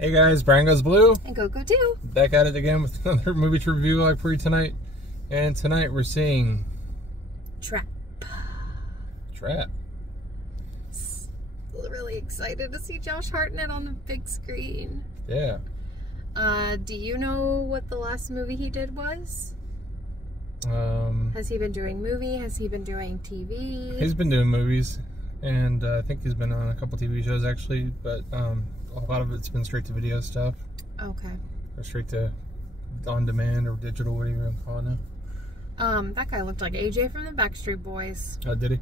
Hey guys, Brian Goes Blue. And Coco too. Back at it again with another movie to review for you tonight. And tonight we're seeing... Trap. Really excited to see Josh Hartnett on the big screen. Yeah. Do you know what the last movie he did was? Has he been doing movie? Has he been doing TV? He's been doing movies. And I think he's been on a couple TV shows actually. But a lot of it's been straight to video stuff. Okay. Or straight to on demand or digital, whatever you want to call it now. That guy looked like AJ from the Backstreet Boys. Oh, did he?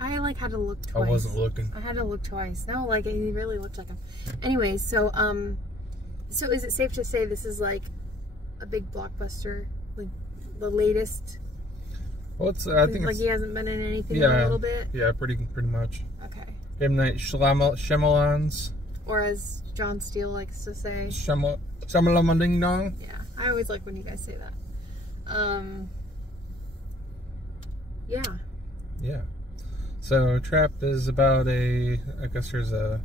I had to look twice. I wasn't looking. I had to look twice. No, he really looked like him. Anyways, so is it safe to say this is like a big blockbuster, like the latest? Well, I think like he hasn't been in anything in a little bit. Yeah, pretty much. Okay. M. Night Shyamalan's. Or as John Steele likes to say, Shyamalan Ding Dong. Yeah, I always like when you guys say that. Yeah. Yeah. So Trapped is about I guess there's a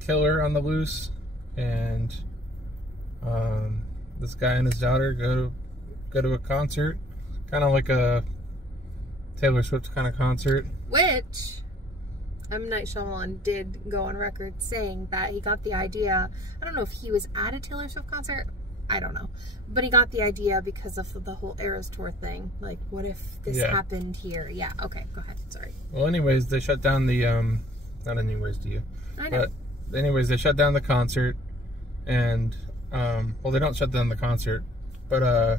killer on the loose, and this guy and his daughter go to a concert, kind of like a Taylor Swift kind of concert. Which M. Night Shyamalan did go on record saying that he got the idea. I don't know if he was at a Taylor Swift concert. I don't know. But he got the idea because of the whole Eras Tour thing. Like, what if this happened here? Yeah, okay, go ahead. Sorry. Well, anyways, they shut down the, not anyways to you. I know. But anyways, they shut down the concert, and, well, they don't shut down the concert, but,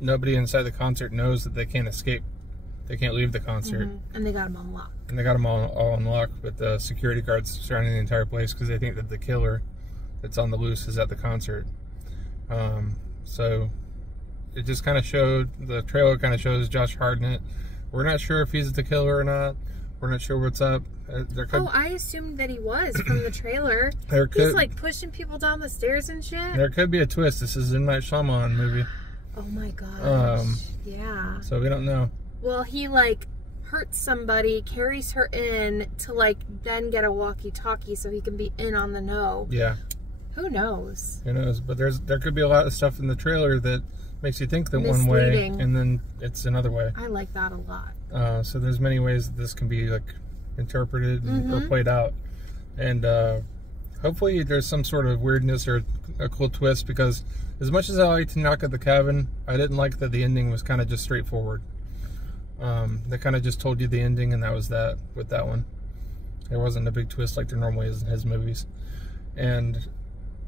nobody inside the concert knows that they can't escape. They can't leave the concert. And they got them on lock. And they got them all on lock with the security guards surrounding the entire place because they think that the killer that's on the loose is at the concert. So it just kind of showed, the trailer kind of shows Josh Hartnett. We're not sure if he's the killer or not. We're not sure what's up. I assumed that he was from the trailer. He's like pushing people down the stairs and shit. There could be a twist. This is an M. Night Shyamalan movie. Oh my gosh. Yeah. So we don't know. Well, he like hurts somebody, carries her in to like then get a walkie-talkie so he can be in on the know. Yeah. Who knows? Who knows? But there could be a lot of stuff in the trailer that makes you think that one way, and then it's another way. I like that a lot. So there's many ways that this can be like interpreted or played out, and hopefully there's some sort of weirdness or a cool twist. Because as much as I like to Knock at the Cabin, I didn't like that the ending was kind of just straightforward. They kind of just told you the ending, and that was that with that one. There wasn't a big twist like there normally is in his movies, and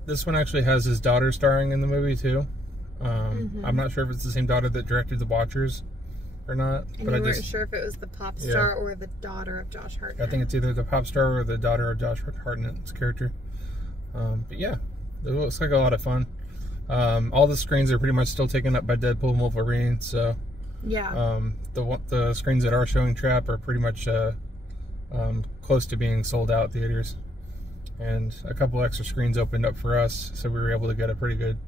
this one actually has his daughter starring in the movie too. I'm not sure if it's the same daughter that directed The Watchers or not. And but you weren't sure if it was the pop star or the daughter of Josh Hartnett. I think it's either the pop star or the daughter of Josh Hartnett's character. But yeah, it looks like a lot of fun. All the screens are pretty much still taken up by Deadpool and Wolverine, so yeah. The screens that are showing Trap are pretty much close to being sold out theaters. And a couple extra screens opened up for us, so we were able to get a pretty good,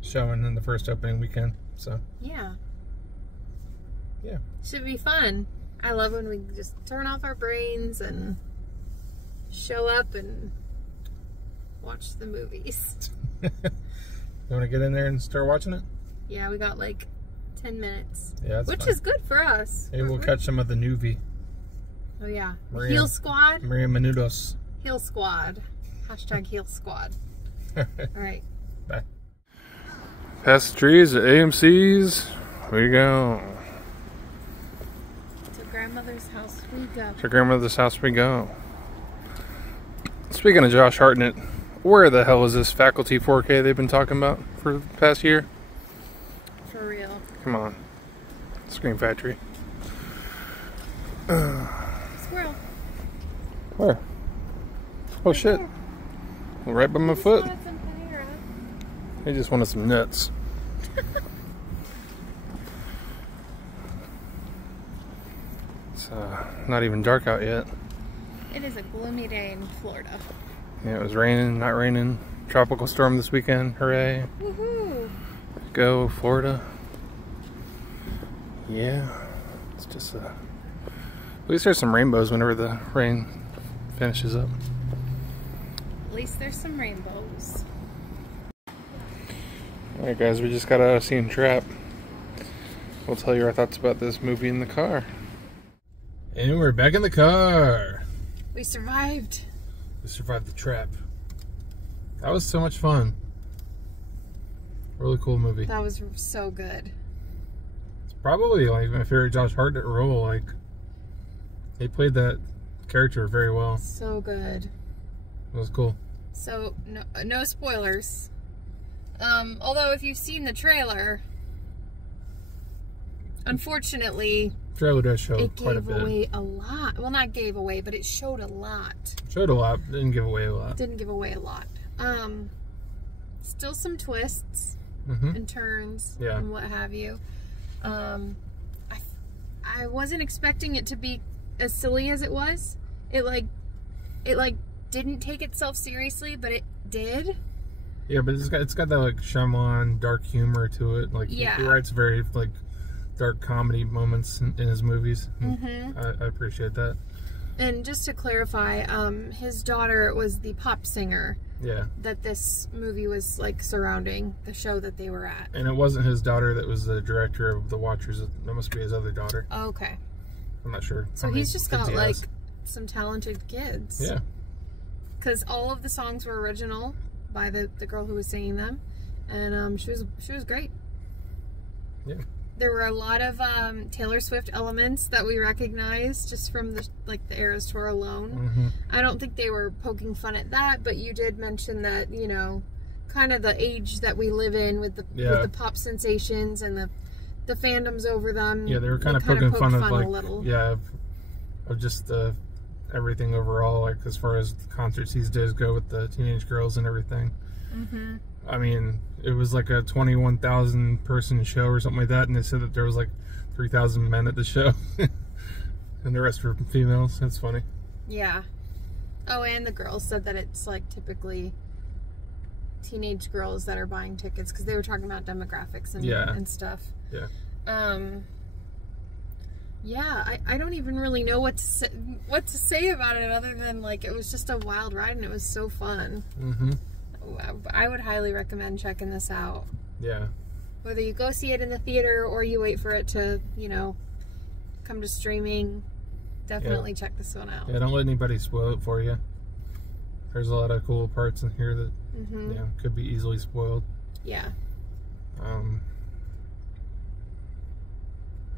showing in the first opening weekend. So yeah, should be fun. I love when we just turn off our brains and show up and watch the movies. You want to get in there and start watching it? Yeah, we got like 10 minutes. Yeah, which is good for us. Maybe we'll catch some of the newbie. Oh yeah, Heel Squad. Maria Menudos. Heel Squad. Hashtag Heel Squad. All right. Bye. Past the trees at AMC's. We go. To grandmother's house we go. To grandmother's house we go. Speaking of Josh Hartnett, where the hell is this Faculty 4K they've been talking about for the past year? For real. Come on. Scream Factory. Squirrel. Where? Oh shit. Right by my foot. He just wanted some nuts. It's not even dark out yet. It is a gloomy day in Florida. Yeah, it was raining, not raining. Tropical storm this weekend. Hooray. Woohoo. Go, Florida. Yeah. It's just at least there's some rainbows whenever the rain finishes up. At least there's some rainbows. Alright guys, we just got out of seeing Trap. We'll tell you our thoughts about this movie in the car. And we're back in the car. We survived. We survived the trap. That was so much fun. Really cool movie. That was so good. It's probably like my favorite Josh Hartnett role. Like, he played that character very well. So good. It was cool. So no spoilers. Although if you've seen the trailer, unfortunately, trailer does show it quite a gave bit. away a lot. Well, not gave away, but it showed a lot. Showed a lot, didn't give away a lot. Didn't give away a lot. Still some twists and turns and what have you. I wasn't expecting it to be as silly as it was. It didn't take itself seriously, but it did. Yeah, but it's got that like Shyamalan dark humor to it. Like he writes very like dark comedy moments in his movies. I appreciate that. And just to clarify, his daughter was the pop singer. Yeah. That this movie was like surrounding the show that they were at. And it wasn't his daughter that was the director of The Watchers. That must be his other daughter. Oh, okay. I'm not sure. So he's just got like some talented kids. Yeah. Because all of the songs were original by the girl who was singing them, and she was great. Yeah. There were a lot of Taylor Swift elements that we recognized just from the Eras tour alone. I don't think they were poking fun at that, but you did mention that, you know, kind of the age that we live in with the pop sensations and the fandoms over them. Yeah, they were kind of poking fun of like of just everything overall, like as far as the concerts these days go with the teenage girls and everything. I mean, it was like a 21,000 person show or something like that, and they said that there was like 3,000 men at the show and the rest were females. That's funny. Yeah. Oh, and the girls said that it's like typically teenage girls that are buying tickets, because they were talking about demographics and stuff. Yeah. Yeah, I don't even really know what to say about it other than like it was just a wild ride and it was so fun. I would highly recommend checking this out. Yeah. Whether you go see it in the theater or you wait for it to, you know, come to streaming, definitely check this one out. Yeah, don't let anybody spoil it for you. There's a lot of cool parts in here that could be easily spoiled. Yeah. I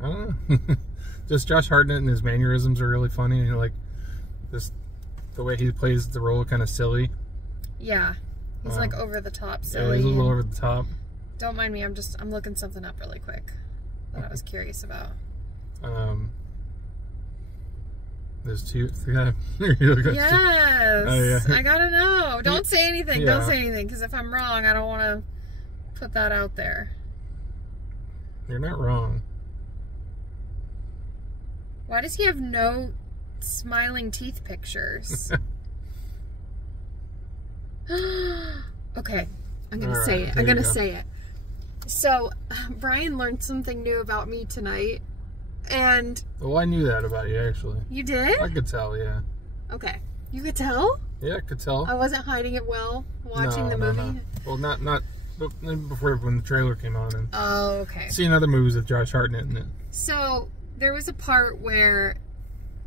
don't know. Just Josh Hartnett and his mannerisms are really funny, and like just the way he plays the role, kind of silly. Yeah. He's like over the top silly. Yeah, he's a little over the top. Don't mind me, I'm looking something up really quick that I was curious about. There's two. Yeah. Yes. Oh, yeah. I gotta know. Don't say anything. Don't say anything, because if I'm wrong, I don't want to put that out there. You're not wrong. Why does he have no smiling teeth pictures? Okay, I'm gonna say it. I'm gonna say it. So, Brian learned something new about me tonight, and... Well, I knew that about you, actually. You did? I could tell, yeah. Okay. You could tell? Yeah, I could tell. I wasn't hiding it well watching the movie? No. Well, not before, when the trailer came on. And okay. Seeing other movies with Josh Hartnett in it. So, there was a part where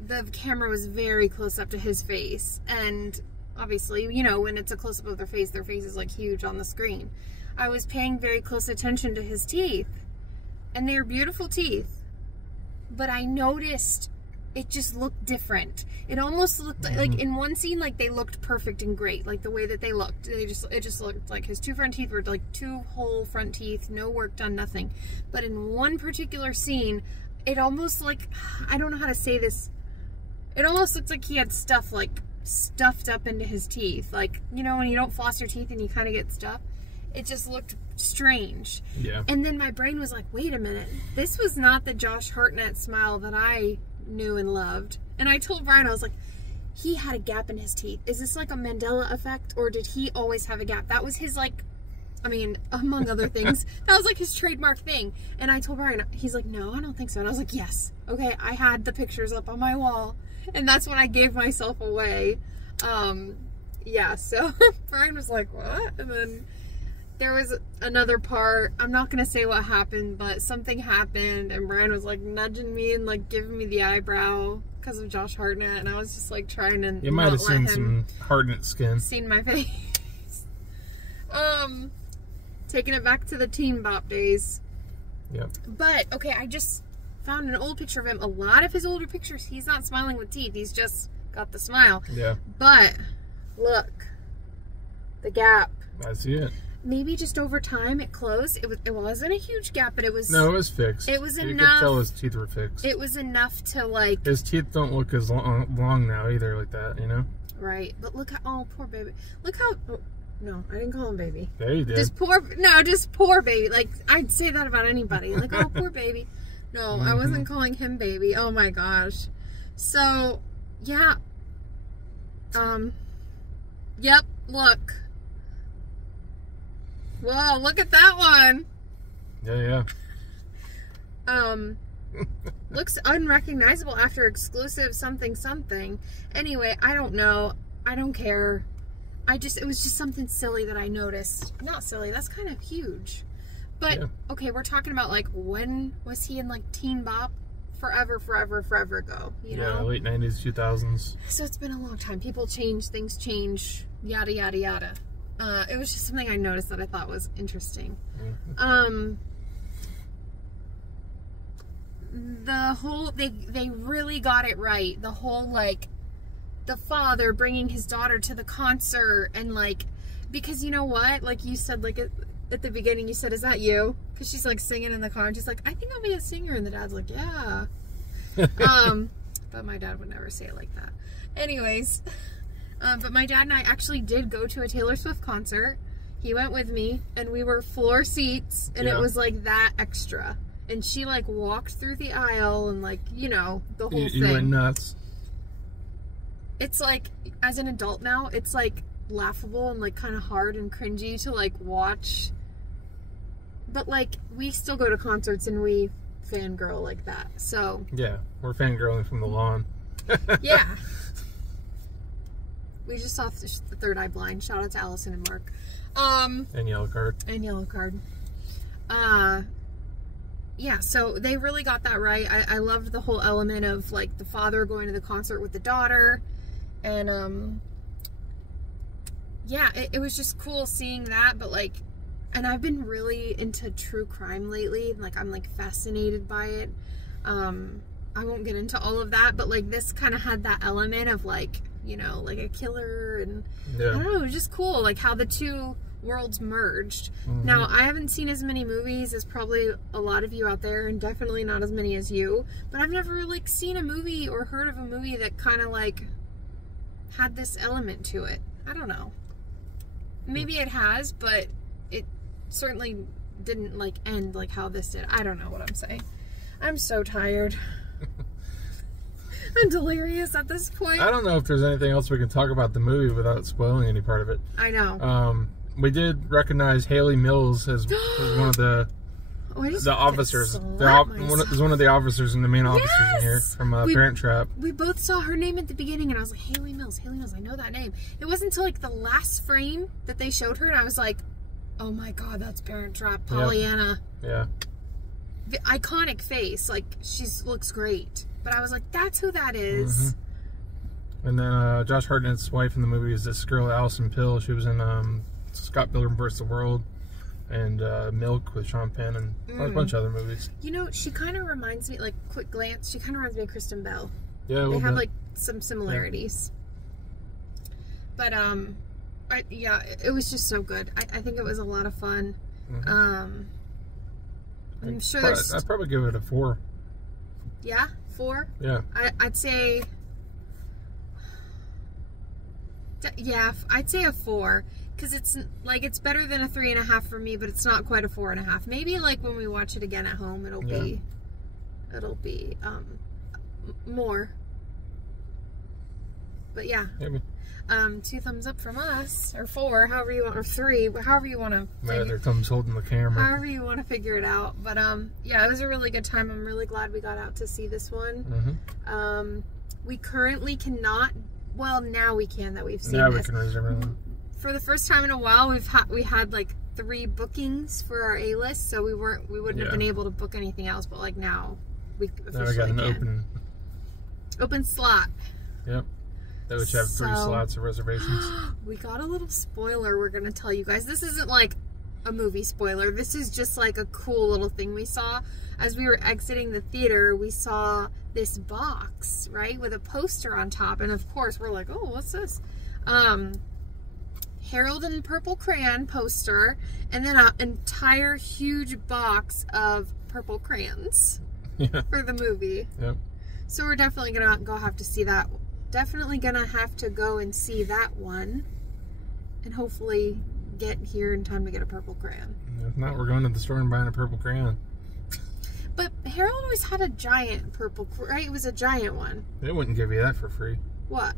the camera was very close up to his face, and obviously, you know, when it's a close-up of their face is like huge on the screen. I was paying very close attention to his teeth, and they're beautiful teeth, but I noticed it just looked different. It almost looked like in one scene, like they looked perfect and great, like the way that they looked. It just looked like his two front teeth were like two whole front teeth, no work done, nothing. But in one particular scene, it almost like, I don't know how to say this, it almost looked like he had stuff like stuffed up into his teeth. Like, you know, when you don't floss your teeth and you kind of get stuff, it just looked strange. Yeah. And then my brain was like, wait a minute, this was not the Josh Hartnett smile that I knew and loved. And I told Brian, I was like, he had a gap in his teeth. Is this like a Mandela effect, or did he always have a gap? That was his, like, I mean, among other things, that was like his trademark thing. And I told Brian, he's like, no, I don't think so. And I was like, yes. Okay, I had the pictures up on my wall, and that's when I gave myself away. yeah, so Brian was like, what? And then there was another part. I'm not going to say what happened, but something happened, and Brian was like nudging me and like giving me the eyebrow because of Josh Hartnett, and I was just like trying to. You might have seen some Hartnett skin. Seen my face. Taking it back to the Teen Bop days. Yep. But okay, I just found an old picture of him. A lot of his older pictures, he's not smiling with teeth. He's just got the smile. Yeah. But look, the gap. I see it. Maybe just over time it closed. It wasn't a huge gap, but it was. No, it was fixed. It was enough. You could tell his teeth were fixed. It was enough to like. His teeth don't look as long now either, like that. You know. Right, but look how. Oh, poor baby. Look how. Oh, no, I didn't call him baby. Yeah, you did. Just poor baby. Like, I'd say that about anybody. Like, oh, poor baby. No, I wasn't calling him baby. Oh my gosh. So, yeah. Yep, look. Whoa, look at that one. Yeah. Looks unrecognizable after exclusive something. Anyway, I don't know. I don't care. It was just something silly that I noticed. Not silly, that's kind of huge. But, yeah. Okay, we're talking about, like, when was he in, like, Teen Bop? Forever ago, you know? Yeah, late 90s, 2000s. So it's been a long time. People change, things change, yada, yada, yada. It was just something I noticed that I thought was interesting. Mm-hmm. The whole, they really got it right. The whole, like, the father bringing his daughter to the concert and like, because you know what, like you said, like at the beginning you said, is that you? Because she's like singing in the car and she's like, I think I'll be a singer, and the dad's like, yeah. But my dad would never say it like that. Anyways, but my dad and I actually did go to a Taylor Swift concert. He went with me and we were floor seats, and it was like that extra, and she like walked through the aisle and like, you know, the whole thing. You went nuts. It's like, as an adult now, it's like laughable and like kind of hard and cringy to like watch. But like, we still go to concerts and we fangirl like that. So yeah, we're fangirling from the lawn. Yeah. We just saw the Third Eye Blind. Shout out to Allison and Mark. And Yellow Card. Yeah, so they really got that right. I loved the whole element of like the father going to the concert with the daughter. And yeah, it was just cool seeing that. But like, and I've been really into true crime lately. Like, I'm like fascinated by it. I won't get into all of that, but like this kind of had that element of like, you know, like a killer, and I don't know, it was just cool like how the two worlds merged. Mm-hmm. Now, I haven't seen as many movies as probably a lot of you out there, and definitely not as many as you, but I've never like seen a movie or heard of a movie that kind of like had this element to it. I don't know. Maybe it has, but it certainly didn't like end like how this did. I don't know what I'm saying. I'm so tired. I'm delirious at this point. I don't know if there's anything else we can talk about the movie without spoiling any part of it. I know. We did recognize Haley Mills as one of the officers. One of the officers in the main officers in here from Parent Trap. We both saw her name at the beginning, and I was like, Haley Mills, I know that name. It wasn't until like the last frame that they showed her, and I was like, oh my god, that's Parent Trap, Pollyanna. Yeah. The iconic face, like she looks great. But I was like, that's who that is. Mm-hmm. And then Josh Hartnett's wife in the movie is this girl, Allison Pill. She was in Scott Pilgrim vs. the World and Milk with Sean Penn and a bunch of other movies. You know, she kind of reminds me, like, quick glance, she kind of reminds me of Kristen Bell. Yeah, they have, like, some similarities. Yeah. But, yeah, it was just so good. I think it was a lot of fun. Mm-hmm. I'm sure I'd probably give it a 4. Yeah? 4? Yeah. I'd say... Yeah, I'd say a 4. Because it's, like, it's better than a 3.5 for me, but it's not quite a 4.5. Maybe, like, when we watch it again at home, it'll be more. But, yeah. Maybe. 2 thumbs up from us, or 4, however you want, or 3, however you want to. Yeah, their thumbs holding the camera. However you want to figure it out. But, yeah, it was a really good time. I'm really glad we got out to see this one. Mm-hmm. We currently cannot Well, now we can that we've seen Now this. we can reserve it. For the first time in a while, we had like 3 bookings for our A-list, so we wouldn't have been able to book anything else. But like now, we officially got an can. open slot. Yep. They would have 3 slots of reservations. We got a little spoiler we're gonna tell you guys. This isn't like a movie spoiler. This is just like a cool little thing we saw. As we were exiting the theater, we saw this box, right, with a poster on top, and of course we're like, oh, what's this? Harold and Purple Crayon poster, and then an entire huge box of purple crayons for the movie. Yep. So we're definitely gonna go have to see that. Definitely gonna have to go and see that one, and hopefully get here in time to get a purple crayon. If not, we're going to the store and buying a purple crayon. But Harold always had a giant purple, right? It was a giant one. They wouldn't give you that for free. What?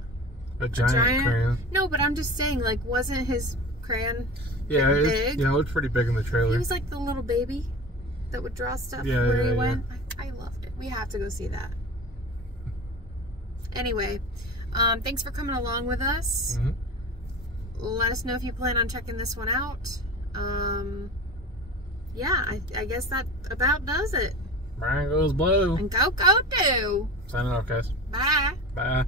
A giant crayon? No, but I'm just saying, like, wasn't his crayon big? Yeah, it looked pretty big in the trailer. He was like the little baby that would draw stuff where he went. I loved it. We have to go see that. Anyway, thanks for coming along with us. Mm-hmm. Let us know if you plan on checking this one out. Yeah, I guess that about does it. Brian goes blue. And go do. Signing off, guys. Bye. Bye.